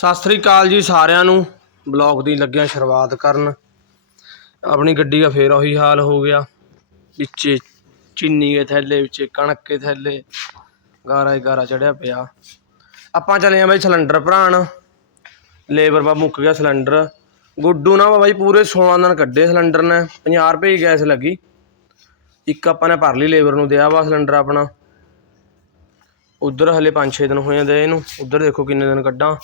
ਸਤਿ ਸ੍ਰੀ ਅਕਾਲ ਜੀ ਸਾਰਿਆਂ ਨੂੰ। ਬਲੌਗ ਦੀ ਲੱਗਿਆ ਸ਼ੁਰੂਆਤ ਕਰਨ। ਆਪਣੀ ਗੱਡੀ ਦਾ ਫੇਰ ਉਹੀ ਹਾਲ ਹੋ ਗਿਆ। ਵਿੱਚੇ ਚੀਨੀ ਦੇ ਥੈਲੇ, ਵਿੱਚ ਕਣਕ ਦੇ ਥੈਲੇ। ਗਾਰਾ ਹੀ ਗਾਰਾ ਚੜਿਆ ਪਿਆ। ਆਪਾਂ ਚਲੇ ਆ ਬਾਈ ਸਿਲੰਡਰ ਭਰਾਣ। ਲੇਬਰ ਬਾ ਮੁੱਕ ਗਿਆ ਸਿਲੰਡਰ। ਗੁੱਡੂ ਨਾ ਬਾਈ ਪੂਰੇ 16 ਦਿਨ ਕੱਢੇ ਸਿਲੰਡਰ ਨੇ। 50 ਰੁਪਏ ਦੀ ਗੈਸ ਲੱਗੀ। ਇੱਕ ਆਪਾਂ ਨੇ ਭਰ ਲਈ ਲੇਬਰ ਨੂੰ, ਦਿਆ ਵਾ ਸਿਲੰਡਰ ਆਪਣਾ। ਉਧਰ ਹਲੇ 5-6 ਦਿਨ ਹੋਏ ਜਾਂਦੇ ਇਹਨੂੰ। ਉਧਰ ਦੇਖੋ ਕਿੰਨੇ ਦਿਨ ਕੱਢਾਂ।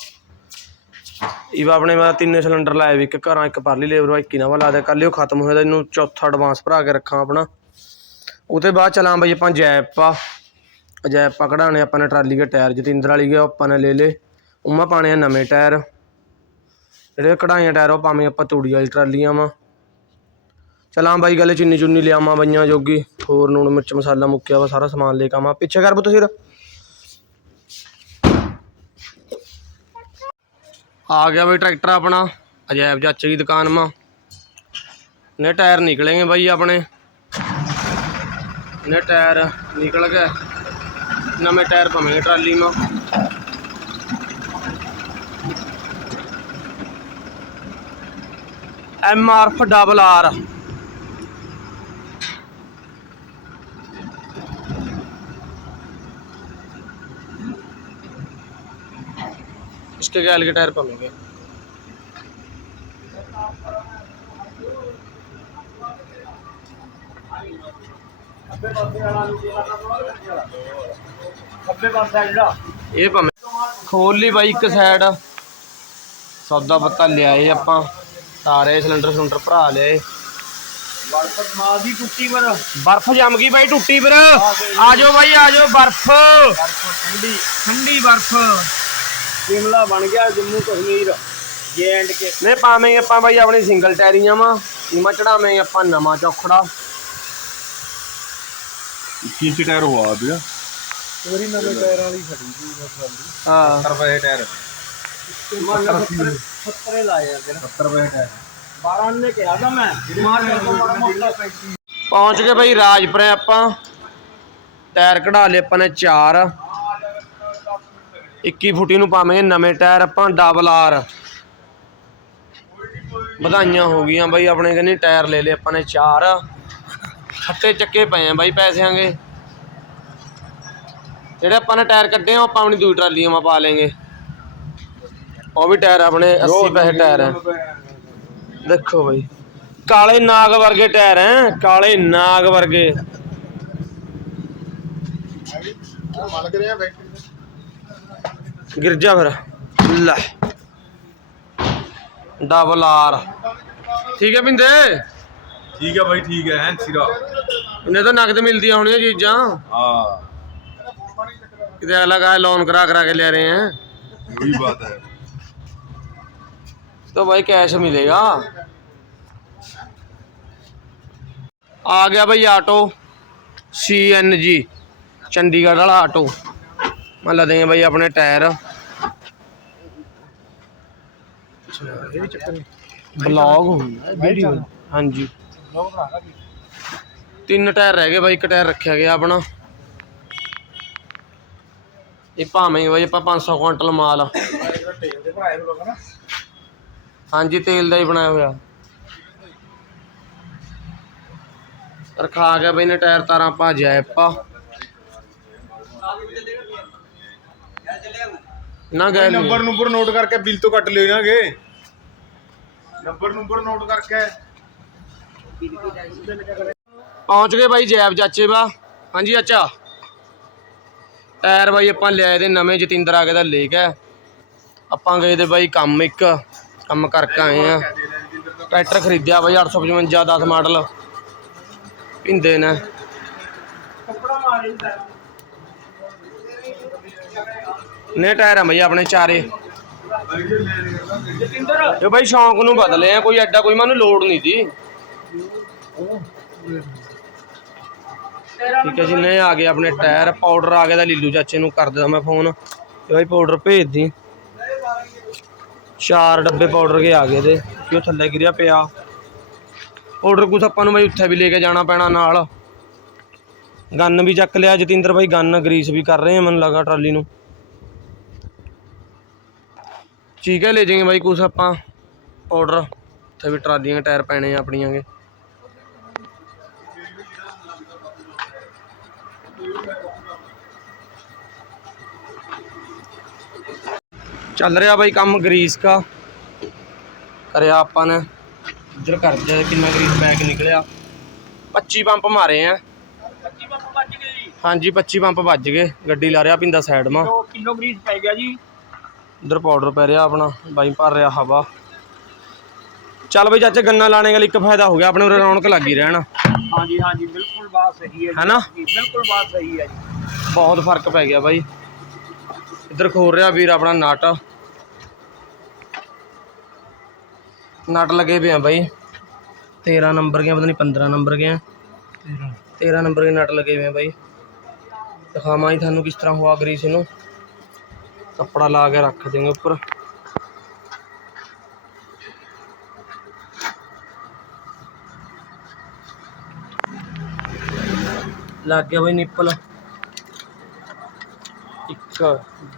ਇਹ ਆਪਣੇ ਮੈਂ ਤਿੰਨੇ ਸਿਲੰਡਰ ਲਾਇਆ ਵੀ ਇੱਕ ਘਰਾਂ, ਇੱਕ ਪਰਲੀ ਲੇਬਰ ਵਾ ਇੱਕ ਨਵਾਂ ਲਾ ਦਿਆ। ਕੱਲ ਉਹ ਖਤਮ ਹੋਇਆ ਇਹਨੂੰ ਚੌਥਾ ਐਡਵਾਂਸ ਭਰਾ ਕੇ ਰੱਖਾਂ ਆਪਣਾ। ਉਹਦੇ ਬਾਅਦ ਚਲਾਂ ਬਈ ਆਪਾਂ ਜੈਪ। ਆ ਕਢਾਣੇ ਆਪਾਂ ਨੇ ਟਰਾਲੀ ਦੇ ਟਾਇਰ ਜਤਿੰਦਰ ਵਾਲੀ ਗਏ ਉਹ ਆਪਾਂ ਨੇ ਲੈ ਲੇ ਉਮਾ ਪਾਣੇ ਆ ਨਵੇਂ ਟਾਇਰ। ਜਿਹੜੇ ਕਢਾਈਆਂ ਟਾਇਰ ਉਹ ਪਾਵੇਂ ਆਪਾਂ ਤੂੜੀ ਵਾਲੀ ਟਰਾਲੀਆਂ ਵਾ। ਚਲਾਂ ਬਾਈ, ਗੱਲ ਚੁੰਨੀ ਚੁੰਨੀ ਲਿਆਵਾਂ ਬਈਆਂ ਜੋਗੀ। ਹੋਰ ਨੂਣ ਮਿਰਚ ਮਸਾਲਾ ਮੁੱਕਿਆ ਵਾ, ਸਾਰਾ ਸਮਾਨ ਲੈ ਕੇ ਆਵਾਂ। ਪਿੱਛੇ ਕਰ ਪੁੱਤ ਸਿਰ। ਆ ਗਿਆ ਬਈ ਟਰੈਕਟਰ ਆਪਣਾ। ਅਜੈਬ ਚਾਚੇ ਦੀ ਦੁਕਾਨ ਮਾ। ਨੇ ਟਾਇਰ ਨਿਕਲेंगे ਬਾਈ ਆਪਣੇ। ਨੇ ਟਾਇਰ ਨਿਕਲ ਗਏ। ਨਵੇਂ ਟਾਇਰ ਪਾਵਾਂਗੇ ਟਰਾਲੀ ਮਾ। M R F double R. इसके गैल के टायर पाएंगे ਇਹ ਭਾਵੇਂ ਖੋਲ ਲਈ ਬਾਈ ਇੱਕ ਸਾਈਡ ਸੌਦਾ ਪੱਤਾ ਲਿਆਏ ਆਪਾਂ ਸਾਰੇ ਸਿਲੰਡਰ ਸਿਲੰਡਰ ਭਰਾ ਲਿਆਏ ਮਾਂ ਦੀ ਟੁੱਟੀ ਪਰ ਬਰਫ਼ ਜੰਮ ਗਈ ਬਾਈ ਟੁੱਟੀ ਵੀਰ ਆ ਜਾਓ ਬਾਈ ਆ ਜਾਓ ਬਰਫ਼ ਠੰਡੀ ਠੰਡੀ ਬਰਫ਼ ਸ਼ਿਮਲਾ ਬਣ ਗਿਆ ਜੰਮੂ ਕਸ਼ਮੀਰ। ਜੇ ਐਂਡ ਕੇ। ਨੇ ਪਾਵਾਂਗੇ ਆਪਾਂ ਬਾਈ ਆਪਣੀ ਸਿੰਗਲ ਟਾਇਰੀਆਂ ਵਾ ਇਮਾ ਚੜਾਵਾਂਗੇ ਆਪਾਂ ਨਵਾਂ ਚੌਖੜਾ। ਇੰਚ ਟਾਇਰ ਹੋਆ ਪਿਆ ਮੇਰੀ ਨਵੇਂ ਟਾਇਰ ਵਾਲੀ ਖੜੀ ਸੀ ਮਤਲਬ ਹਾਂ। 70 ਰੁਪਏ ਟਾਇਰ। 70 ਲਾਏ ਆ ਫਿਰ 70 ਰੁਪਏ ਟਾਇਰ। 12 ਨੇ ਕਿਹਾ ਤਾਂ ਮੈਂ। ਮਾਰ ਮੋਟਾ। ਪਹੁੰਚ ਗਏ ਬਾਈ ਰਾਜਪੁਰੇ ਆਪਾਂ। ਟਾਇਰ ਕਢਾ ਲਏ ਆਪਾਂ ਨੇ ਚਾਰ। 21 ਫੁੱਟੀ ਨੂੰ ਪਾਵਾਂਗੇ ਨਵੇਂ ਟਾਇਰ ਆਪਾਂ ਡਬਲ ਆਰ ਵਧਾਈਆਂ ਹੋ ਗਈਆਂ ਬਾਈ ਆਪਣੇ ਕਹਿੰਦੇ ਟਾਇਰ ਲੈ ਲਏ ਆਪਾਂ ਨੇ ਚਾਰ। ਖੱਤੇ ਚੱਕੇ ਪਏ ਆ ਬਾਈ ਪੈਸਿਆਂਗੇ ਜਿਹੜੇ ਆਪਾਂ ਨੇ ਟਾਇਰ ਕੱਢੇ ਆ ਉਹ ਆਪਾਂ ਆਪਣੀ ਦੂਜੀ ਟਰਾਲੀਆਂ ਮਾ ਪਾ ਲੇਂਗੇ ਉਹ ਵੀ ਟਾਇਰ ਆਪਣੇ 80 ਪੈਸੇ ਟਾਇਰ ਹੈ ਦੇਖੋ ਬਾਈ ਕਾਲੇ ਨਾਗ ਵਰਗੇ ਟਾਇਰ ਐ ਕਾਲੇ ਨਾਗ ਵਰਗੇ। ਮਲ ਕਰਿਆ ਬੈਠ। ਗਿਰ ਜਾ ਫਿਰ ਲੈ ਡਬਲ ਆਰ ਠੀਕ ਹੈ ਬਿੰਦੇ ਠੀਕ ਹੈ ਬਾਈ ਠੀਕ ਹੈ ਐਨ ਸਿਰਾ ਇਹਨੇ ਤਾਂ ਨਗਦ ਮਿਲਦੀਆਂ ਹੋਣੀਆਂ ਚੀਜ਼ਾਂ ਹਾਂ ਕਿਤੇ ਅਗਲਾ ਕਹਾ ਲੋਨ ਕਰਾ ਕਰਾ ਕੇ ਲੈ ਰਹੇ हैं वही बात है तो भाई कैश मिलेगा आ गया भाई auto C N G Chandigarh वाला ऑटो मैं ला देंगे भाई अपने टायर ਬਲੌਗ ਹੁੰਦਾ ਵੀਡੀਓ ਹਾਂਜੀ। ਤਿੰਨ ਟਾਇਰ ਰਹਿ ਗਏ ਬਾਈ ਇੱਕ ਟਾਇਰ ਰੱਖਿਆ ਗਿਆ ਆਪਣਾ। ਇਹ ਭਾਵੇਂ ਬਾਈ ਆਪਾਂ 500 ਕੁਇੰਟਲ ਮਾਲ ਹਾਂਜੀ ਤੇਲ ਦਾ ਹੀ ਬਣਾਇਆ ਹੋਇਆ। ਰਖਾ ਗਿਆ ਬਈ ਨੇ ਟਾਇਰ ਤਾਰਾਂ ਪਾ ਜੈਪਾ ਨਾ ਗਏ ਨੰਬਰ ਨੰਬਰ ਨੋਟ ਕਰਕੇ ਬਿੱਲ ਤੋਂ ਕੱਟ ਲਿਓ ਨਾਗੇ ਨੰਬਰ ਨੰਬਰ ਨੋਟ ਕਰਕੇ। ਪਹੁੰਚ ਗਏ ਬਾਈ ਜੈਬ ਚਾਚੇ ਬਾ। ਹਾਂਜੀ ਚਾਚਾ। ਟਾਇਰ ਬਾਈ ਆਪਾਂ ਲਿਆਏ ਦੇ ਨਵੇਂ ਜਤਿੰਦਰ ਆ ਕੇ ਦਾ ਲੈ ਕੇ ਆਪਾਂ ਗਏ ਦੇ ਬਾਈ ਕੰਮ ਇੱਕ, ਕੰਮ ਕਰਕੇ ਆਏ ਆ ਟਰੈਕਟਰ ਖਰੀਦਿਆ ਬਾਈ 855 10 ਮਾਡਲ। ਪਿੰਦੇ ਨੇ। ਨੇ ਟਾਇਰ ਆ ਬਾਈ ਆਪਣੇ ਚਾਰੇ। ਇਹ ਬਾਈ ਸ਼ੌਂਕ ਨੂੰ ਬਦਲੇ ਆ, ਕੋਈ ਐਡਾ ਕੋਈ ਮੈਨੂੰ ਲੋੜ ਨਹੀਂ ਦੀ ਠੀਕ ਹੈ ਜੀ, ਨੇ ਆ ਗਏ ਆਪਣੇ ਟਾਇਰ ਪਾਊਡਰ ਆ ਗਿਆ ਦਾ ਲੀਲੂ ਚਾਚੇ ਨੂੰ ਕਰ ਦਿੰਦਾ ਮੈਂ ਫੋਨ ਤੇ ਬਾਈ ਪਾਊਡਰ ਭੇਜ ਦੀ ਚਾਰ ਡੱਬੇ ਪਾਊਡਰ ਕੇ ਆ ਗਏ ਤੇ ਕਿ ਥੱਲੇ ਗਿਰਿਆ ਪਿਆ। ਪਾਊਡਰ ਕੁਛ ਆਪਾਂ ਨੂੰ ਬਾਈ ਉੱਥੇ ਵੀ ਲੈ ਕੇ ਜਾਣਾ ਪੈਣਾ ਨਾਲ। ਗੰਨ ਵੀ ਚੱਕ ਲਿਆ, ਜਤਿੰਦਰ ਬਾਈ ਗੰਨ ਗਰੀਸ ਵੀ ਕਰ ਰਹੇ ਆ, ਮੈਨੂੰ ਲੱਗਾ ਟਰਾਲੀ ਨੂੰ। ਚੀਕੇ ਲੈ ਜਾਏਂਗੇ ਬਾਈ ਕੁਛ ਆਪਾਂ ਆਰਡਰ ਉੱਥੇ ਵੀ ਟਰਾਲੀਆਂ ਦੇ ਟਾਇਰ ਪੈਣੇ ਆ ਆਪਣੀਆਂ ਕੇ। ਚੱਲ ਰਿਹਾ ਬਾਈ ਕੰਮ ਗਰੀਸ ਕਾ। ਕਰਿਆ ਆਪਾਂ ਨੇ। ਇੱਧਰ ਕਰ ਜਾ ਕਿੰਨਾ ਗਰੀਸ ਬੈਗ ਨਿਕਲਿਆ। 25 ਪੰਪ ਮਾਰੇ ਆ। 25 ਪੰਪ ਵੱਜ ਗਏ ਜੀ। ਹਾਂਜੀ 25 ਪੰਪ ਵੱਜ ਗਏ। ਗੱਡੀ ਲਾ ਰਿਹਾ ਪਿੰਦਾ ਸਾਈਡ ਮਾ। 2 ਕਿਲੋ ਗਰੀਸ ਪੈ ਗਿਆ ਜੀ। ਇੱਧਰ ਪਾਊਡਰ ਪੈ ਰਿਹਾ ਆਪਣਾ ਬਾਈ ਭਰ ਰਿਹਾ ਹਵਾ। ਚੱਲ ਬਈ ਚਾਚੇ ਗੰਨਾ ਲਾਣੇ ਵਾਲੀ ਇੱਕ ਫਾਇਦਾ ਹੋ ਗਿਆ ਆਪਣੇ ਉਰੇ ਰੌਣਕ ਲੱਗੀ ਰਹਿਣ। ਹਾਂਜੀ ਹਾਂਜੀ ਬਿਲਕੁਲ ਬਾਤ ਸਹੀ ਹੈ ਜੀ। ਹੈਨਾ? ਜੀ, ਬਿਲਕੁਲ ਬਾਤ ਸਹੀ ਹੈ ਜੀ। ਬਹੁਤ ਫ਼ਰਕ ਪੈ ਗਿਆ ਬਾਈ। ਇੱਧਰ ਖੋਲ ਰਿਹਾ ਵੀਰ ਆਪਣਾ ਨਟ। ਨਟ ਲੱਗੇ ਪਏ ਆ ਬਾਈ। 13 ਨੰਬਰ ਗਿਆ ਪਤਾ ਨਹੀਂ 15 ਨੰਬਰ ਗਿਆ 13 ਨੰਬਰ ਦੇ ਨਟ ਲੱਗੇ ਪਏ ਆ ਬਾਈ। ਦਿਖਾਵਾਂ ਹੀ ਤੁਹਾਨੂੰ ਕਿਸ ਤਰ੍ਹਾਂ ਹੋਆ ਗਰੀਸ ਇਹਨੂੰ। ਕੱਪੜਾ ਲਾ ਕੇ ਰੱਖ ਦੇਂਗੇ ਉੱਪਰ। ਲੱਗ ਗਿਆ ਬਈ ਨਿੱਪਲ। ਇੱਕ,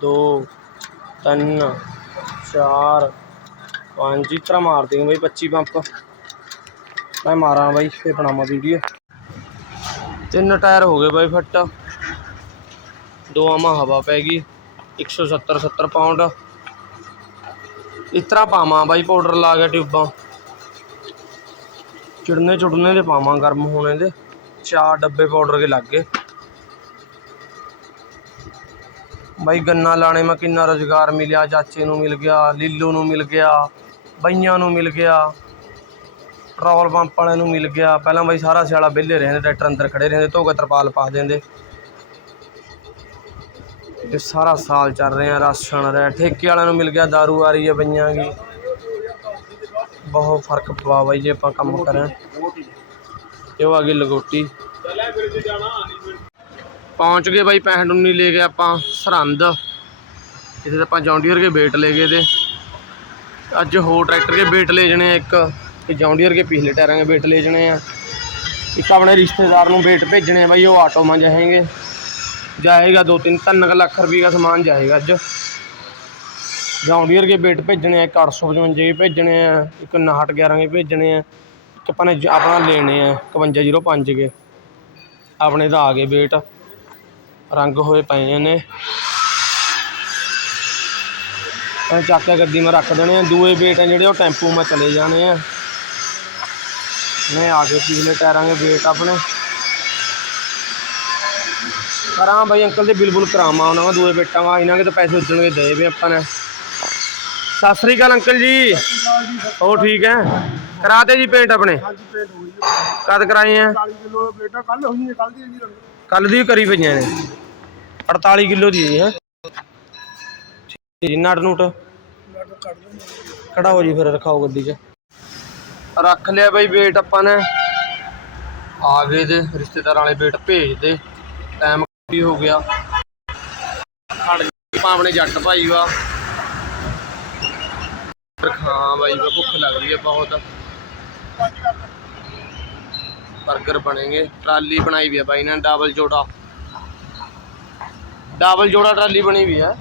ਦੋ, ਤਿੰਨ, ਚਾਰ, ਪੰਜ, ਇਸ ਤਰ੍ਹਾਂ ਮਾਰ ਦੇਂਗੇ ਬਈ 25 ਪੰਪ। ਮੈਂ ਮਾਰਾਂ ਬਾਈ ਫੇ ਬਣਾਵਾਂ ਵੀਡੀਓ ਤਿੰਨ ਟਾਇਰ ਹੋ ਗਏ ਬਾਈ ਫੱਟ। ਦੋ ਆਮਾ ਹਵਾ ਪੈ ਗਈ। 170 70 ਪਾਉਂਡ ਇਸ ਤਰ੍ਹਾਂ ਪਾਵਾਂ ਬਾਈ ਪਾਊਡਰ ਲਾ ਕੇ ਟਿਊਬਾਂ। ਚਿੜਨੇ ਚੁੜਨੇ ਦੇ ਪਾਵਾਂ ਗਰਮ ਹੋਣੇ ਦੇ। ਚਾਰ ਡੱਬੇ ਪਾਊਡਰ ਕੇ ਲੱਗ ਗਏ। ਬਾਈ ਗੰਨਾ ਲਾਣੇ ਮੈਂ ਕਿੰਨਾ ਰੋਜ਼ਗਾਰ ਮਿਲਿਆ, ਚਾਚੇ ਨੂੰ ਮਿਲ ਗਿਆ, ਲੀਲੂ ਨੂੰ ਮਿਲ ਗਿਆ, ਬਈਆਂ ਨੂੰ ਮਿਲ ਗਿਆ, ਪੈਟਰੋਲ ਪੰਪ ਵਾਲਿਆਂ ਨੂੰ ਮਿਲ ਗਿਆ। ਪਹਿਲਾਂ ਬਾਈ ਸਾਰਾ ਸਿਆਲਾ ਵਿਹਲੇ ਰਹਿੰਦੇ, ਟਰੈਕਟਰ ਅੰਦਰ ਖੜੇ ਰਹਿੰਦੇ, ਧੋ ਕੇ ਤਰਪਾਲ ਪਾ ਦਿੰਦੇ। ਇਹ ਸਾਰਾ ਸਾਲ ਚੱਲ ਰਿਹਾ ਰਾਸ਼ਨ ਰਿਹਾ ਠੇਕੇ ਵਾਲਿਆਂ ਨੂੰ ਮਿਲ ਗਿਆ ਦਾਰੂ ਆ ਰਹੀ ਹੈ ਬਈਆਂ ਦੀ ਬਹੁਤ ਫ਼ਰਕ ਪਵਾ ਬਾਈ ਜੇ ਆਪਾਂ ਕੰਮ ਕਰਾਂ। ਇਹ ਉਹ ਆ ਗਈ ਲਗੋਟੀ? ਪਹੁੰਚ ਗਏ ਬਾਈ 65 19 ਲੈ ਗਏ ਆਪਾਂ, ਸਰਹੰਦ। ਇੱਥੇ ਤਾਂ ਆਪਾਂ ਜੌਂਡੀਅਰ ਕੇ ਵੇਟ ਲੈ ਗਏ ਤੇ। ਅੱਜ ਹੋਰ ਟਰੈਕਟਰ ਕੇ ਵੇਟ ਲੈ ਜਣੇ ਆ ਇੱਕ। ਤੇ ਜੌਂਡੀਅਰ ਕੇ ਪਿਛਲੇ ਟਾਇਰਾਂ ਕੇ ਵੇਟ ਲੈ ਜਣੇ ਆ। ਇੱਕ ਆਪਣੇ ਰਿਸ਼ਤੇਦਾਰ ਨੂੰ ਵੇਟ ਭੇਜਣੇ ਆ ਬਾਈ, ਉਹ ਆਟੋ ਮਾ ਜਾਏਂਗੇ। ਜਾਏਗਾ ਦੋ ਤਿੰਨ ਤਿੰਨ ਕੁ ਲੱਖ ਰੁਪਏ ਦਾ ਸਮਾਨ ਜਾਏਗਾ ਅੱਜ। ਜੌਂਡੀਅਰ ਕੇ ਵੇਟ ਭੇਜਣੇ ਆ, ਇੱਕ 855 ਕੇ ਭੇਜਣੇ ਆ, ਇੱਕ 5911 ਕੇ ਭੇਜਣੇ ਆ, ਇੱਕ ਆਪਾਂ ਨੇ ਜ- ਆਪਣਾ ਲੈਣੇ ਆ 5105 ਕੇ। ਆਪਣੇ ਤਾਂ ਆ ਗਏ ਵੇਟ ਰੰਗ ਹੋਏ ਪਏ ਨੇ ਇਹ ਚੱਕ ਕੇ ਗੱਡੀ ਮੈਂ ਰੱਖ ਦੇਣੇ ਆ। ਦੂਏ ਵੇਟ ਆ ਜਿਹੜੇ, ਉਹ ਟੈਂਪੂ ਮੈਂ ਚਲੇ ਜਾਣੇ ਆ। ਨੇ ਆ ਗਏ ਪਿਛਲੇ ਟਾਇਰਾਂ ਦੇ ਵੇਟ ਆਪਣੇ। ਕਰਾਂ ਬਾਈ ਅੰਕਲ ਦੇ ਬਿਲਕੁਲ ਕਰਾਵਾਂ ਉਹਨਾਂ ਦਾ ਦੂਏ ਵੇਟਾਂ ਵਾ, ਇਹਨਾਂ ਦੇ ਤਾਂ ਪੈਸੇ ਉੱਜਣਗੇ ਦੇ ਵੀ ਆਪਾਂ ਨੇ। ਸਤਿ ਸ੍ਰੀ ਅਕਾਲ ਅੰਕਲ ਜੀ। ਹੋ ਠੀਕ ਹੈ? ਕਰਾਤੇ ਜੀ ਪੇਂਟ ਆਪਣੇ? ਕਦ ਕਰਾਏ ਆ? 40 ਕਿਲੋ ਪਲੇਟਾਂ ਕੱਲ ਹੋਈ ਕੱਲ ਦੀ ਜੀ ਰੰਗ ਕੱਲ ਦੀ ਕਰੀ ਪਈਆਂ ਨੇ। 48 ਕਿਲੋ ਦੀ ਹੈ ਜੀ ਨਟ ਨੂਟ? ਖੜਾ ਹੋ ਜੀ ਫਿਰ, ਰਖਾਓ ਗੱਡੀ 'ਚ। ਰੱਖ ਲਿਆ ਬਈ ਵੇਟ ਆਪਾਂ ਨੇ। ਆ ਗਏ ਦੇ ਰਿਸ਼ਤੇਦਾਰਾਂ ਵਾਲੇ ਵੇਟ ਭੇਜ ਦੇ। ਟਾਈਮ ਵੀ ਹੋ ਗਿਆ। ਖੜ ਗਏ ਜੱਟ ਭਾਈ ਵਾ। ਖਾਂ ਬਾਈ ਵਾ, ਭੁੱਖ ਲੱਗ ਰਹੀ ਹੈ ਬਹੁਤ। 버ਗਰ ਬਣेंगे ਟਰਾਲੀ ਬਣਾਈ ਵੀ ਹੈ ਬਾਈ ਨੇ, ਡਬਲ ਜੋੜਾ। ਡਬਲ ਜੋੜਾ ਟਰਾਲੀ ਬਣੀ ਵੀ ਹੈ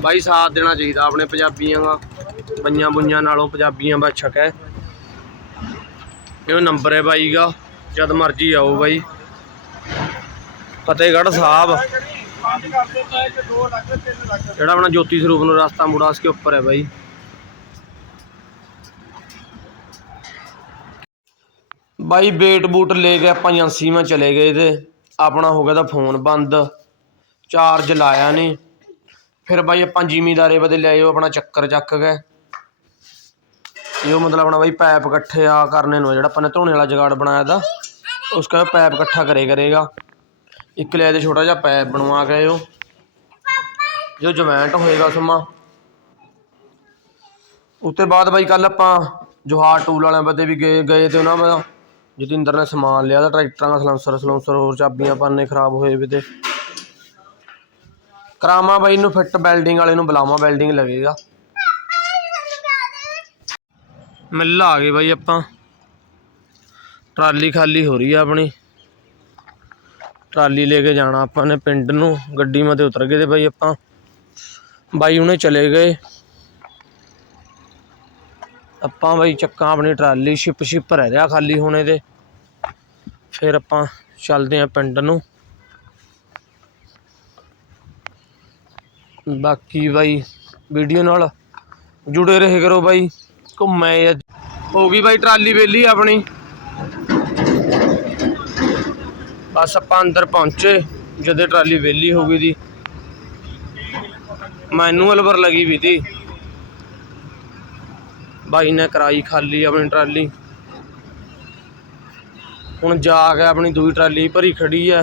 ਬਾਈ ਸਾਥ ਦੇਣਾ ਚਾਹੀਦਾ ਆਪਣੇ ਪੰਜਾਬੀਆਂ ਦਾ। ਬੰਆਂ ਬੁੰਆਂ ਨਾਲੋਂ ਪੰਜਾਬੀਆਂ ਦਾ ਛਕ ਹੈ। ਇਹ ਨੰਬਰ ਹੈ ਬਾਈ ਦਾ। ਜਦ ਮਰਜ਼ੀ ਆਓ ਬਾਈ। ਫਤਿਹਗੜ੍ਹ ਸਾਹਿਬ। ਜਿਹੜਾ ਆਪਣਾ ਜੋਤੀ ਸਰੂਪ ਨੂੰ ਰਸਤਾ ਮੁੜਾ ਉਸਕੇ ਉੱਪਰ ਹੈ ਬਾਈ। ਬਾਈ ਵੇਟ ਬੂਟ ਲੈ ਕੇ ਆਪਾਂ ਏਜੰਸੀ ਮੈਂ ਚਲੇ ਗਏ ਤੇ ਆਪਣਾ ਹੋ ਗਿਆ ਤਾਂ ਫੋਨ ਬੰਦ। ਚਾਰਜ ਲਾਇਆ ਨਹੀਂ। ਫਿਰ ਬਾਈ ਆਪਾਂ ਜ਼ਿਮੀਦਾਰੇ ਬਦੇ ਲੈ ਆਇਓ, ਆਪਣਾ ਚੱਕਰ ਚੱਕ ਗਏ ਇਹ ਮਤਲਬ ਆਪਣਾ ਬਾਈ ਪੈਪ ਇਕੱਠੇ ਆ ਕਰਨੇ ਨੂੰ ਜਿਹੜਾ ਆਪਾਂ ਨੇ ਧੋਣੇ ਵਾਲਾ ਜਗਾੜ ਬਣਾਇਆ ਦਾ। ਉਸਕਾ ਪੈਪ ਇਕੱਠਾ ਕਰੇ ਕਰੇਗਾ। ਇੱਕ ਲੈ ਦੇ ਛੋਟਾ ਜਿਹਾ ਪੈਪ ਬਣਵਾ ਕੇ ਆਇਓ। ਜੋ ਜੁਆਇੰਟ ਹੋਏਗਾ ਉਸਮਾ ਉੱਤੇ ਬਾਅਦ ਬਾਈ ਕੱਲ ਆਪਾਂ ਜੋਹਾਰ ਟੂਲ ਵਾਲਿਆਂ ਬੰਦੇ ਵੀ ਗਏ ਗਏ ਤੇ ਉਹਨਾਂ ਦਾ। ਜਤਿੰਦਰ ਨੇ ਸਮਾਨ ਲਿਆ ਤਾਂ ਟਰੈਕਟਰਾਂ ਦਾ ਸਲੈਂਸਰ ਸਲੂੰਸਰ, ਹੋਰ ਚਾਬੀਆਂ, ਪਾਨੇ ਖਰਾਬ ਹੋਏ ਵੀ ਤੇ। ਕਰਾਵਾਂ ਬਾਈ ਨੂੰ ਫਿੱਟ ਵੈਲਡਿੰਗ ਵਾਲੇ ਨੂੰ, ਬੁਲਾਵਾਂ ਵੈਲਡਿੰਗ ਲੱਗੇਗਾ। ਮਿਲ ਆ ਗਏ ਬਾਈ ਆਪਾਂ। ਟਰਾਲੀ ਖਾਲੀ ਹੋ ਰਹੀ ਆ ਆਪਣੀ। ਟਰਾਲੀ ਲੈ ਕੇ ਜਾਣਾ ਆਪਾਂ ਨੇ ਪਿੰਡ ਨੂੰ, ਗੱਡੀ ਮਤੇ ਉਤਰ ਗਏ ਤੇ ਬਾਈ ਆਪਾਂ। ਬਾਈ ਉਹਨੇ ਚਲੇ ਗਏ। ਆਪਾਂ ਬਾਈ ਚੱਕਾਂ ਆਪਣੀ ਟਰਾਲੀ, ਸ਼ਿਪ ਸ਼ਿਪ ਰਹਿ ਰਿਹਾ ਖਾਲੀ ਹੋਣੇ ਤੇ। ਫਿਰ ਆਪਾਂ ਚੱਲਦੇ ਆਂ ਪਿੰਡ ਨੂੰ। ਬਾਕੀ ਬਾਈ ਵੀਡੀਓ ਨਾਲ ਜੁੜੇ ਰਹੇ ਕਰੋ ਬਾਈ। ਘੁੰਮੇ ਹੋ ਗਈ ਬਾਈ ਟਰਾਲੀ ਵੇਲੀ ਆਪਣੀ। ਬਸ ਆਪਾਂ ਅੰਦਰ ਪਹੁੰਚੇ, ਜਦੋਂ ਟਰਾਲੀ ਵਿਹਲੀ ਹੋ ਗਈ ਦੀ। ਮੈਨੂਅਲ ਪਰ ਲੱਗੀ ਵੀ ਤੀ ਬਾਈ ਨੇ ਕਰਾਈ ਖਾਲੀ ਆਪਣੀ ਟਰਾਲੀ। ਹੁਣ ਜਾ ਕੇ ਆਪਣੀ ਦੂਜੀ ਟਰਾਲੀ ਭਰੀ ਖੜੀ ਐ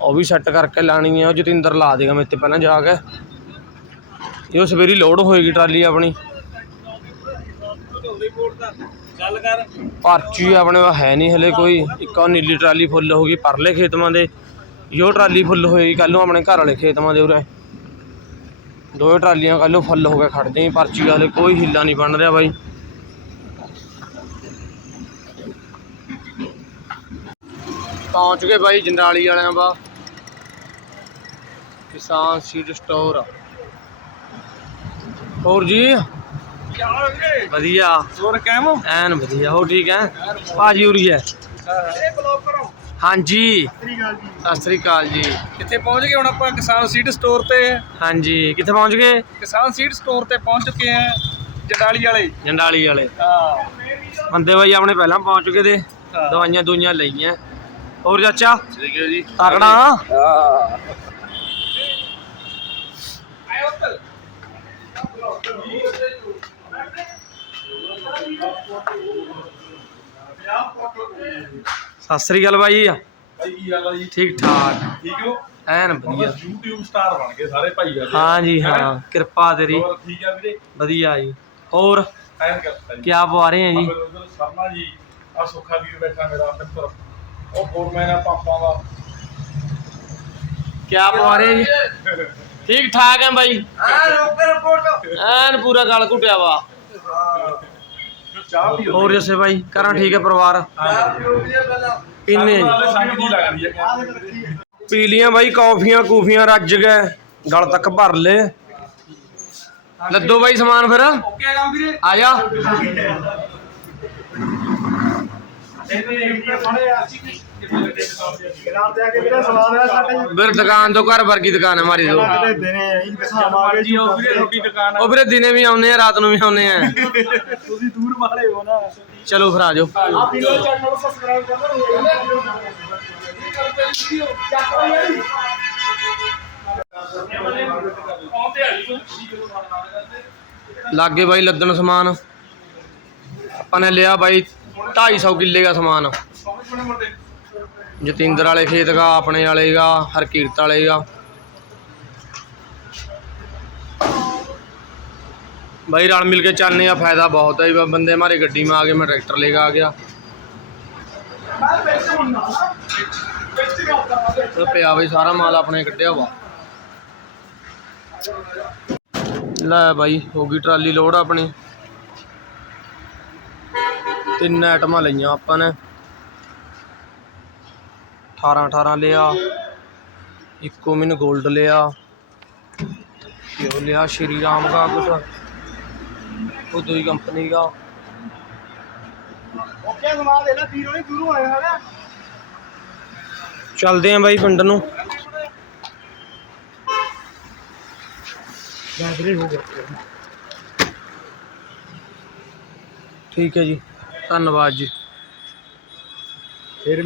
ਉਹ ਵੀ ਸੈੱਟ ਕਰਕੇ ਲਾਣੀ ਹੈ ਉਹ ਜਤਿੰਦਰ ਲਾ ਦੇਗਾ ਮੇਰੇ ਤੇ ਪਹਿਲਾਂ ਜਾ ਕੇ। ਇਹ ਉਹ ਸਵੇਰੀ ਲੋਡ ਹੋਏਗੀ ਟਰਾਲੀ ਆਪਣੀ। ਪਰਚੀ ਆਪਣੇ ਕੋਲ ਹੈ ਨਹੀਂ ਹਲੇ ਕੋਈ। ਇੱਕ ਨੀਲੀ ਟਰਾਲੀ ਫੁੱਲ ਹੋ ਗਈ ਪਰਲੇ ਖੇਤਵਾਂ ਦੇ। ਜੋ ਟਰਾਲੀ ਫੁੱਲ ਹੋਏਗੀ ਕੱਲ ਨੂੰ ਆਪਣੇ ਘਰ ਵਾਲੇ ਖੇਤਵਾਂ ਦੇ ਉਰੇ। ਦੋਵੇਂ ਟਰਾਲੀਆਂ ਕੱਲ ਨੂੰ ਫੁੱਲ ਹੋ ਕੇ ਖੜਦੇ ਪਰਚੀ ਹਲੇ ਕੋਈ ਹਿੱਲਾ ਨਹੀਂ ਬਣ ਰਿਹਾ ਬਾਈ। ਪਹੁੰਚ ਗਏ ਬਾਈ ਜੰਡਾਲੀ ਵਾਲਿਆਂ ਦਾ ਕਿਸਾਨ ਸੀਡ ਸਟੋਰ ਹੋਰ ਜੀ? ਵਧੀਆ। ਹੋਰ ਕਹਿਮ ਐਨ ਵਧੀਆ ਹੋ ਠੀਕ ਹੈ ਭਾਜੀ ਉਰੀ ਹੈ ਇਹ ਬਲੌਗ ਕਰੋ। ਹਾਂਜੀ। ਸਤਿ ਸ੍ਰੀ ਅਕਾਲ ਜੀ। ਕਿੱਥੇ ਪਹੁੰਚ ਗਏ ਹੁਣ ਆਪਾਂ? ਕਿਸਾਨ ਸੀਡ ਸਟੋਰ ਤੇ। ਹਾਂਜੀ ਕਿੱਥੇ ਪਹੁੰਚ ਗਏ? ਕਿਸਾਨ ਸੀਡ ਸਟੋਰ ਤੇ ਪਹੁੰਚ ਚੁੱਕੇ ਆ ਜਡਾਲੀ ਵਾਲੇ। ਜੰਡਾਲੀ ਵਾਲੇ। ਹਾਂ। ਬੰਦੇ ਬਾਈ ਆਪਣੇ ਪਹਿਲਾਂ ਪਹੁੰਚ ਚੁੱਕੇ ਤੇ। ਦਵਾਈਆਂ ਦੁਈਆਂ ਲਈਆਂ। ਹੋਰ ਚਾਚਾ? ਠੀਕ ਹੈ ਜੀ। ਤਕੜਾ? ਹਾਂ। ਸਤਿ ਸ੍ਰੀ ਅਕਾਲ ਬਾਈ। ਭਾਈ ਕੀ ਹਾਲ ਆ ਜੀ ਠੀਕ ਠਾਕ। ਠੀਕ ਹੋ? ਐਨ ਆਪਾਂ ਵਧੀਆ YouTube ਸਟਾਰ ਬਣ ਗਏ ਸਾਰੇ ਭਾਈ ਆ ਹਾਂ ਜੀ ਹਾਂ। ਕਿਰਪਾ ਤੇਰੀ। ਹੋਰ ਠੀਕ ਆ ਵੀਰੇ? ਵਧੀਆ ਜੀ। ਹੋਰ? ਐਨ ਕਰਤਾ ਜੀ। ਕੀ ਪਵਾ ਰਹੇ ਆ ਜੀ? ਅਮਰਿੰਦਰ ਸ਼ਰਮਾ ਜੀ ਆ ਸੁੱਖਾ ਵੀਰ ਬੈਠਾ ਮੇਰਾ ਮਿੱਤਰ। ਉਹ ਫੋਰਮੈਨ ਆ ਪਾਪਾ ਦਾ। ਕੀ ਪਵਾ ਰਹੇ ਆ ਜੀ? ਠੀਕ ਠਾਕ ਹੈ ਬਾਈ। ਆ ਰੋਕੇ ਰਿਪੋਰਟ ਐਨ ਪੂਰਾ ਗਲ ਘੁੱਟਿਆ ਵਾ। ਚਾਹ ਪੀਓ। ਹੋਰ ਜੱਸੇ ਬਾਈ ਕਰਾਂ ਠੀਕ ਹੈ ਪਰਿਵਾਰ? ਪੀਨੇ। ਜੀ ਨਾਲੇ ਸੰਗ ਜੀ ਲੱਗਦੀ ਹੈ ਪੀ ਲੀਆਂ ਬਾਈ ਕੌਫੀਆਂ ਕੂਫੀਆਂ ਰੱਜ ਗਏ ਗਲ ਤੱਕ ਭਰ ਲੇ ਲੱਦੋ ਬਾਈ ਸਮਾਨ ਫਿਰ। ਓਕੇ ਕੰਮ ਵੀਰੇ। ਆ ਜਾ। ਵੀਰੇ ਫਿਰ ਦੁਕਾਨ ਤੋਂ ਘਰ ਵਰਗੀ ਦੁਕਾਨ ਹੈ ਮਾਰੀ ਜੀ ਉਹ ਵੀਰੇ ਦਿਨੇ ਵੀ ਆਉਨੇ ਆ ਰਾਤ ਨੂੰ ਵੀ ਆਉਨੇ ਆ। ਤੁਸੀਂ ਦੂਰ ਵਾਲੇ ਹੋ ਨਾ। ਚਲੋ ਫਿਰ ਆ ਜਾਓ। ਆ ਵੀਡੀਓ ਚੈਨਲ ਨੂੰ ਸਬਸਕ੍ਰਾਈਬ ਕਰ ਲਓ। ਲਾਗੇ ਬਾਈ ਲੱਦਣ ਸਮਾਨ। ਆਪਾਂ ਨੇ ਲਿਆ ਬਾਈ 250 ਕਿੱਲੇ ਦਾ ਸਮਾਨ ਜਤਿੰਦਰ ਵਾਲੇ ਖੇਤ ਦਾ ਆਪਣੇ ਵਾਲੇ ਦਾ ਹਰਕੀਰਤ ਵਾਲੇ ਦਾ ਬਾਈ ਰਲ ਮਿਲ ਕੇ ਚੱਲਨੇ ਆ ਫਾਇਦਾ ਬਹੁਤ ਹੈ ਜੀ ਬੰਦੇ ਹਮਾਰੇ ਗੱਡੀ में आ गए मैं ट्रैक्टर लेकर आ गया ਉਹ ਪਿਆ ਬਈ ਸਾਰਾ ਮਾਲ ਆਪਣੇ ਕੱਢਿਆ ਵਾ ਲੈ ਬਾਈ ਹੋ ਗਈ ਟਰਾਲੀ ਲੋਡ ਆਪਣੀ ਤਿੰਨ ਆਈਟਮਾਂ ਲਈਆਂ ਆਪਾਂ ਨੇ। 18 18 ਲਿਆ। ਇੱਕੋ ਮਿਨ 골ਡ ਲਿਆ ਇਹ ਲਿਆ ਸ਼੍ਰੀ ਰਾਮ ਦਾ ਕੁਛ। ਉਹ ਦੂਈ ਕੰਪਨੀ ਦਾ। ਓਕੇ ਸਮਾਦ ਦੇ ਨਾ ਵੀਰੋ ਨਹੀਂ ਦੂਰੋਂ ਆਏ ਧੰਨਵਾਦ ਜੀ। ਫਿਰ